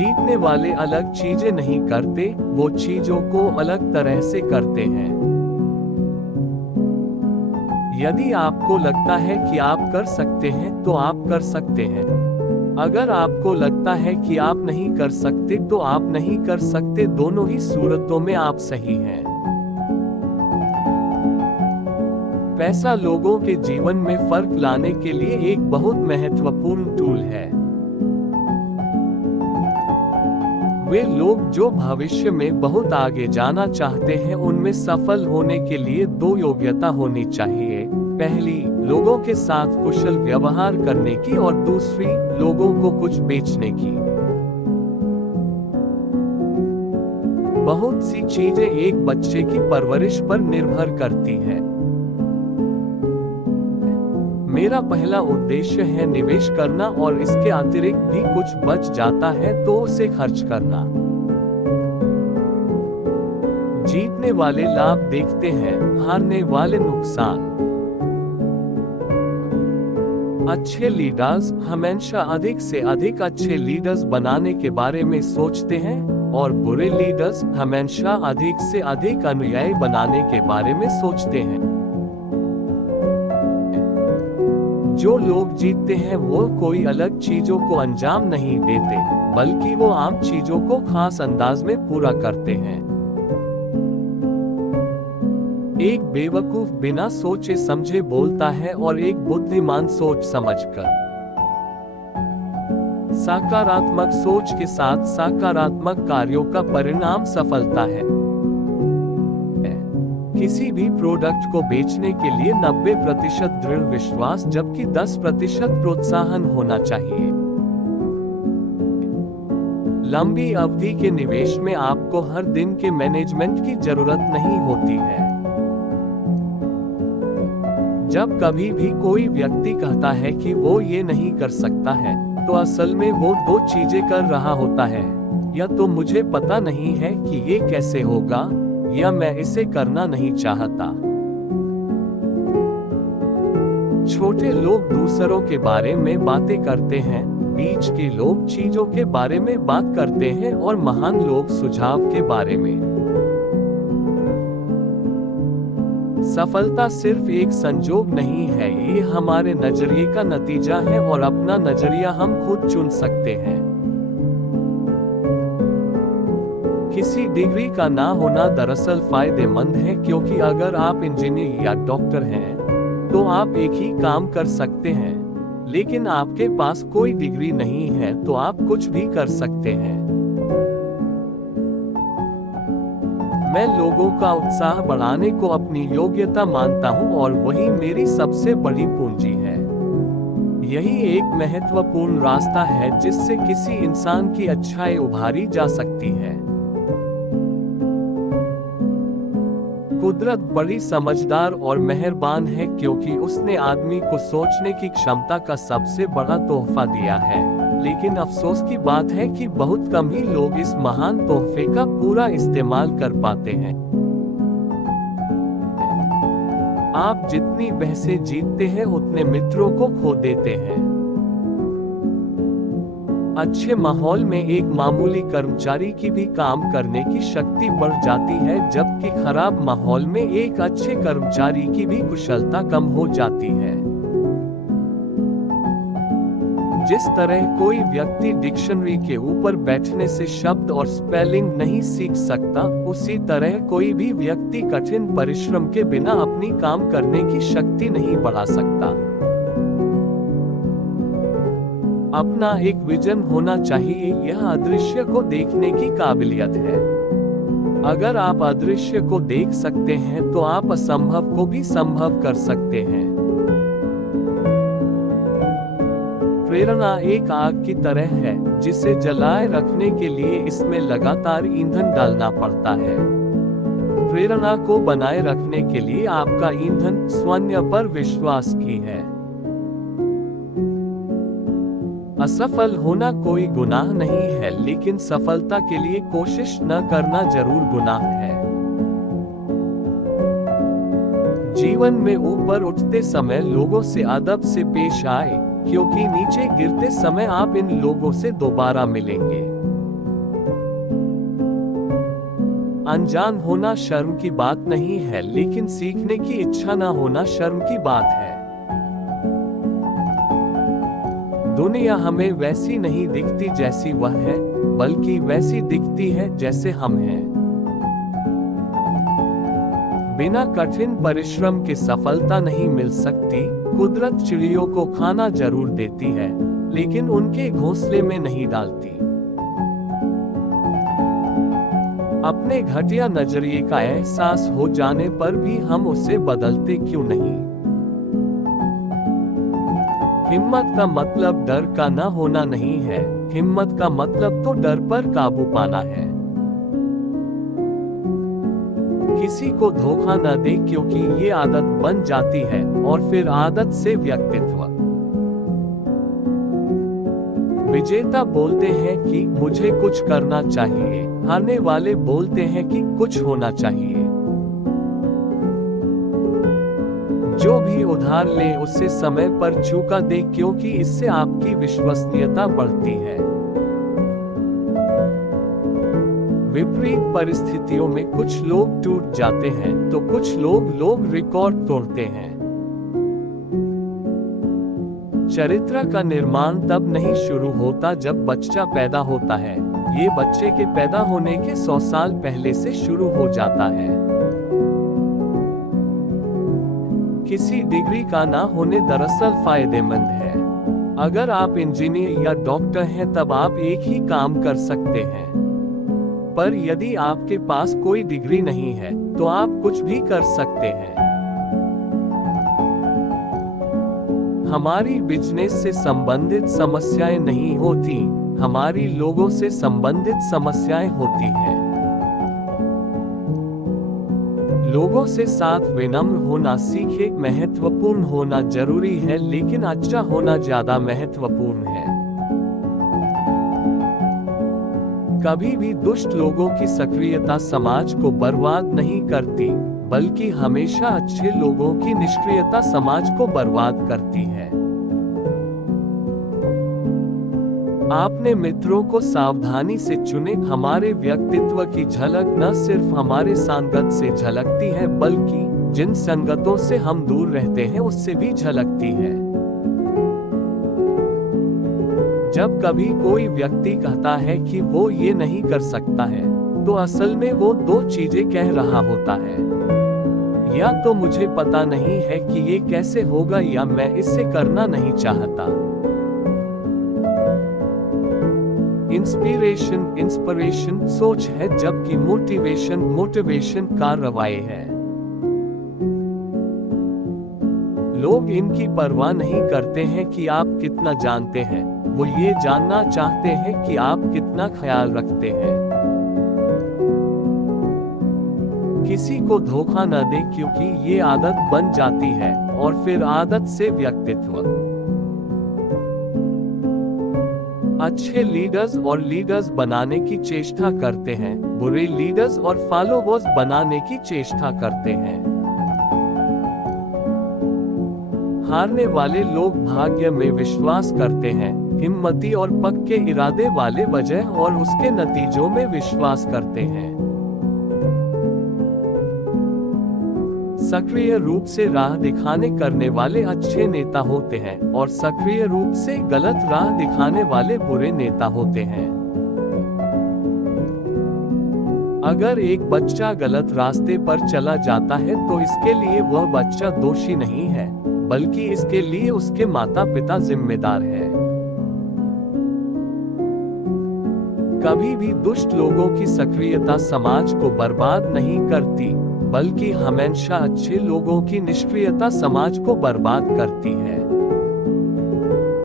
जीतने वाले अलग चीजें नहीं करते, वो चीजों को अलग तरह से करते हैं। यदि आपको लगता है कि आप कर सकते हैं तो आप कर सकते हैं। अगर आपको लगता है कि आप नहीं कर सकते तो आप नहीं कर सकते। दोनों ही सूरतों में आप सही हैं। पैसा लोगों के जीवन में फर्क लाने के लिए एक बहुत महत्वपूर्ण टूल है। वे लोग जो भविष्य में बहुत आगे जाना चाहते हैं, उनमें सफल होने के लिए दो योग्यता होनी चाहिए। पहली, लोगों के साथ कुशल व्यवहार करने की, और दूसरी, लोगों को कुछ बेचने की। बहुत सी चीजें एक बच्चे की परवरिश पर निर्भर करती है। मेरा पहला उद्देश्य है निवेश करना, और इसके अतिरिक्त भी कुछ बच जाता है तो उसे खर्च करना। जीतने वाले लाभ देखते हैं, हारने वाले नुकसान। अच्छे लीडर्स हमेशा अधिक से अधिक अच्छे लीडर्स बनाने के बारे में सोचते हैं, और बुरे लीडर्स हमेशा अधिक से अधिक अनुयायी बनाने के बारे में सोचते हैं। जो लोग जीतते हैं वो कोई अलग चीजों को अंजाम नहीं देते, बल्कि वो आम चीजों को खास अंदाज में पूरा करते हैं। एक बेवकूफ बिना सोचे समझे बोलता है, और एक बुद्धिमान सोच समझकर। सकारात्मक सोच के साथ सकारात्मक कार्यों का परिणाम सफलता है। किसी भी प्रोडक्ट को बेचने के लिए 90% दृढ़ विश्वास, जबकि 10% प्रोत्साहन होना चाहिए। लंबी अवधि के निवेश में आपको हर दिन के मैनेजमेंट की जरूरत नहीं होती है। जब कभी भी कोई व्यक्ति कहता है कि वो ये नहीं कर सकता है, तो असल में वो दो चीजें कर रहा होता है। या तो मुझे पता नहीं है कि ये कैसे होगा, या मैं इसे करना नहीं चाहता। छोटे लोग दूसरों के बारे में बातें करते हैं, बीच के लोग चीजों के बारे में बात करते हैं, और महान लोग सुझाव के बारे में। सफलता सिर्फ एक संजोग नहीं है, ये हमारे नजरिए का नतीजा है, और अपना नजरिया हम खुद चुन सकते हैं। किसी डिग्री का ना होना दरअसल फायदेमंद है, क्योंकि अगर आप इंजीनियर या डॉक्टर हैं तो आप एक ही काम कर सकते हैं, लेकिन आपके पास कोई डिग्री नहीं है तो आप कुछ भी कर सकते हैं। मैं लोगों का उत्साह बढ़ाने को अपनी योग्यता मानता हूं, और वही मेरी सबसे बड़ी पूंजी है। यही एक महत्वपूर्ण रास्ता है जिससे किसी इंसान की अच्छाई उभारी जा सकती है। कुदरत बड़ी समझदार और मेहरबान है, क्योंकि उसने आदमी को सोचने की क्षमता का सबसे बड़ा तोहफा दिया है। लेकिन अफसोस की बात है कि बहुत कम ही लोग इस महान तोहफे का पूरा इस्तेमाल कर पाते हैं। आप जितनी बहसें जीतते हैं, उतने मित्रों को खो देते हैं। अच्छे माहौल में एक मामूली कर्मचारी की भी काम करने की शक्ति बढ़ जाती है, जबकि खराब माहौल में एक अच्छे कर्मचारी की भी कुशलता कम हो जाती है। जिस तरह कोई व्यक्ति डिक्शनरी के ऊपर बैठने से शब्द और स्पेलिंग नहीं सीख सकता, उसी तरह कोई भी व्यक्ति कठिन परिश्रम के बिना अपनी काम करने की शक्ति नहीं बढ़ा सकता। अपना एक विजन होना चाहिए, यह अदृश्य को देखने की काबिलियत है। अगर आप अदृश्य को देख सकते हैं तो आप असंभव को भी संभव कर सकते हैं। प्रेरणा एक आग की तरह है, जिसे जलाए रखने के लिए इसमें लगातार ईंधन डालना पड़ता है। प्रेरणा को बनाए रखने के लिए आपका ईंधन स्वयं पर विश्वास की है। असफल होना कोई गुनाह नहीं है, लेकिन सफलता के लिए कोशिश न करना जरूर गुनाह है। जीवन में ऊपर उठते समय लोगों से अदब से पेश आए, क्योंकि नीचे गिरते समय आप इन लोगों से दोबारा मिलेंगे। अनजान होना शर्म की बात नहीं है, लेकिन सीखने की इच्छा न होना शर्म की बात है। दुनिया हमें वैसी नहीं दिखती जैसी वह है, बल्कि वैसी दिखती है जैसे हम हैं। बिना कठिन परिश्रम के सफलता नहीं मिल सकती। कुदरत चिड़ियों को खाना जरूर देती है, लेकिन उनके घोंसले में नहीं डालती। अपने घटिया नजरिए का एहसास हो जाने पर भी हम उसे बदलते क्यों नहीं? हिम्मत का मतलब डर का न होना नहीं है, हिम्मत का मतलब तो डर पर काबू पाना है। किसी को धोखा न दे, क्योंकि ये आदत बन जाती है और फिर आदत से व्यक्तित्व। विजेता बोलते हैं कि मुझे कुछ करना चाहिए, हारने वाले बोलते हैं कि कुछ होना चाहिए। जो भी उधार ले उसे समय पर चुका दे, क्योंकि इससे आपकी विश्वसनीयता बढ़ती है। विपरीत परिस्थितियों में कुछ लोग टूट जाते हैं तो कुछ लोग रिकॉर्ड तोड़ते हैं। चरित्र का निर्माण तब नहीं शुरू होता जब बच्चा पैदा होता है, ये बच्चे के पैदा होने के 100 साल पहले से शुरू हो जाता है। किसी डिग्री का ना होने दरअसल फायदेमंद है। अगर आप इंजीनियर या डॉक्टर हैं तब आप एक ही काम कर सकते हैं, पर यदि आपके पास कोई डिग्री नहीं है तो आप कुछ भी कर सकते हैं। हमारी बिजनेस से संबंधित समस्याएं नहीं होती, हमारी लोगों से संबंधित समस्याएं होती हैं। लोगों से साथ विनम्र होना सीखे। महत्वपूर्ण होना जरूरी है, लेकिन अच्छा होना ज्यादा महत्वपूर्ण है। कभी भी दुष्ट लोगों की सक्रियता समाज को बर्बाद नहीं करती, बल्कि हमेशा अच्छे लोगों की निष्क्रियता समाज को बर्बाद करती है। आपने मित्रों को सावधानी से चुने। हमारे व्यक्तित्व की झलक न सिर्फ हमारे संगत से झलकती है, बल्कि जिन संगतों से हम दूर रहते हैं उससे भी झलकती है। जब कभी कोई व्यक्ति कहता है कि वो ये नहीं कर सकता है, तो असल में वो दो चीजें कह रहा होता है। या तो मुझे पता नहीं है कि ये कैसे होगा, या मैं इसे करना नहीं चाहता। इंस्पिरेशन सोच है, जबकि मोटिवेशन कार्रवाई है। लोग इनकी परवाह नहीं करते हैं कि आप कितना जानते हैं, वो ये जानना चाहते हैं कि आप कितना ख्याल रखते हैं। किसी को धोखा न दे, क्योंकि ये आदत बन जाती है और फिर आदत से व्यक्तित्व। अच्छे लीडर्स बनाने की चेष्टा करते हैं, बुरे लीडर्स और फॉलोवर्स बनाने की चेष्टा करते हैं। हारने वाले लोग भाग्य में विश्वास करते हैं, हिम्मती और पक्के इरादे वाले वजह और उसके नतीजों में विश्वास करते हैं। सक्रिय रूप से राह दिखाने करने वाले अच्छे नेता होते हैं और सक्रिय रूप से गलत राह दिखाने वाले बुरे नेता होते हैं। अगर एक बच्चा गलत रास्ते पर चला जाता है तो इसके लिए वह बच्चा दोषी नहीं है, बल्कि इसके लिए उसके माता पिता जिम्मेदार है। कभी भी दुष्ट लोगों की सक्रियता समाज को बर्बाद नहीं करती, बल्कि हमेशा अच्छे लोगों की निष्क्रियता समाज को बर्बाद करती है।